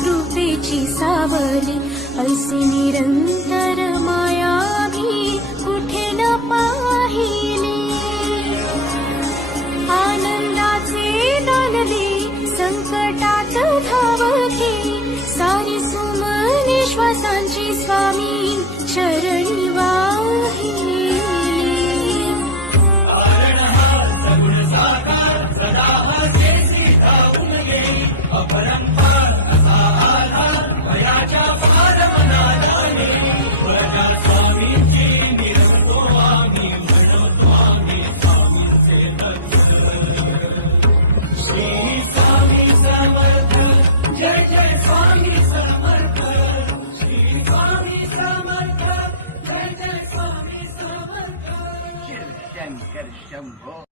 कृपेची सावली, ऐसी निरंतर माया मी कुठे न पाहिली. आनंदाचे दानले संकटात धावते, सारी सुमने श्वासांची स्वामी चरणी वाहिली. शंकर शंभो